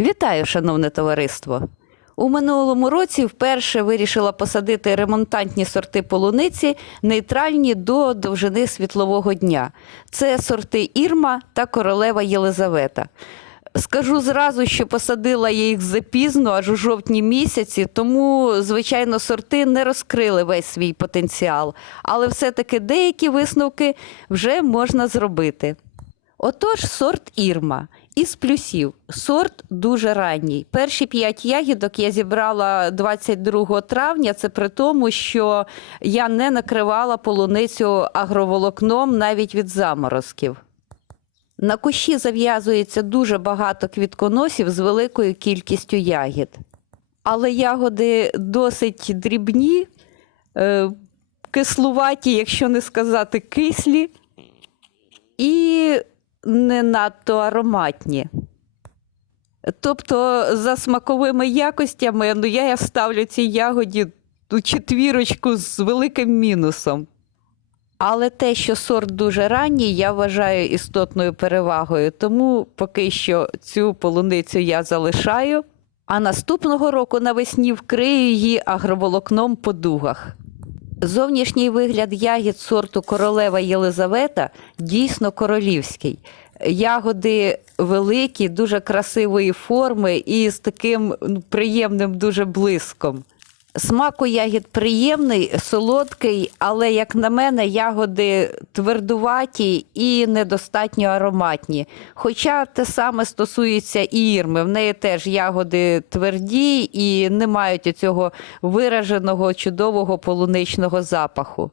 Вітаю, шановне товариство! У минулому році вперше вирішила посадити ремонтантні сорти полуниці, нейтральні до довжини світлового дня. Це сорти Ірма та королева Єлизавета. Скажу зразу, що посадила я їх запізно, аж у жовтні місяці, тому, звичайно, сорти не розкрили весь свій потенціал, але все-таки деякі висновки вже можна зробити. Отож, сорт Ірма. Із плюсів сорт дуже ранній. Перші п'ять ягідок я зібрала 22 травня. Це при тому, що я не накривала полуницю агроволокном навіть від заморозків. На кущі зав'язується дуже багато квітконосів з великою кількістю ягід. Але ягоди досить дрібні, е, кислуваті, якщо не сказати кислі, і не надто ароматні. Тобто, за смаковими якостями, ну я ставлю цій ягоді у четвірочку з великим мінусом. Але те, що сорт дуже ранній, я вважаю істотною перевагою. Тому поки що цю полуницю я залишаю, а наступного року навесні вкрию її агроволокном по дугах. Зовнішній вигляд ягід сорту королева Єлизавета дійсно королівський. Ягоди великі, дуже красивої форми і з таким ну, приємним дуже блиском. Смак у ягід приємний, солодкий, але, як на мене, ягоди твердуваті і недостатньо ароматні. Хоча те саме стосується і ірми. В неї теж ягоди тверді і не мають оцього вираженого чудового полуничного запаху.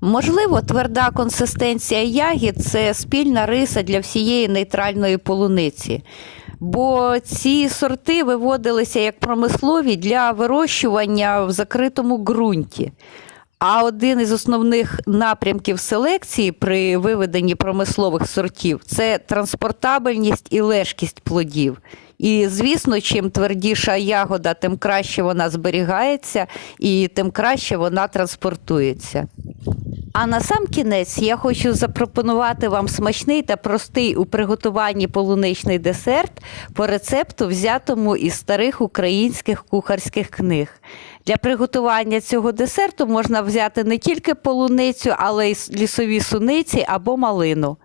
Можливо, тверда консистенція ягід це спільна риса для всієї нейтральної полуниці. Бо ці сорти виводилися як промислові для вирощування в закритому ґрунті. А один із основних напрямків селекції при виведенні промислових сортів це транспортабельність і лежкість плодів. І, звісно, чим твердіша ягода, тим краще вона зберігається і тим краще вона транспортується. А на сам кінець я хочу запропонувати вам смачний та простий у приготуванні полуничний десерт по рецепту, взятому із старих українських кухарських книг. Для приготування цього десерту можна взяти не тільки полуницю, але й лісові суниці або малину.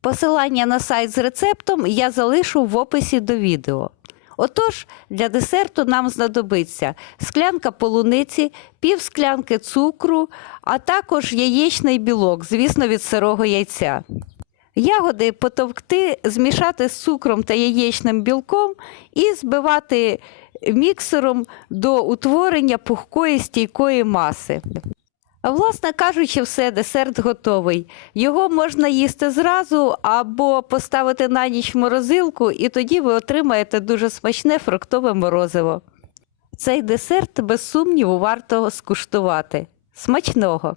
Посилання на сайт з рецептом я залишу в описі до відео. Отож, для десерту нам знадобиться склянка полуниці, пів склянки цукру, а також яєчний білок, звісно, від сирого яйця. Ягоди потовкти, змішати з цукром та яєчним білком і збивати міксером до утворення пухкої стійкої маси. Власне кажучи, все, десерт готовий. Його можна їсти зразу або поставити на ніч в морозилку, і тоді ви отримаєте дуже смачне фруктове морозиво. Цей десерт, без сумніву, варто скуштувати. Смачного!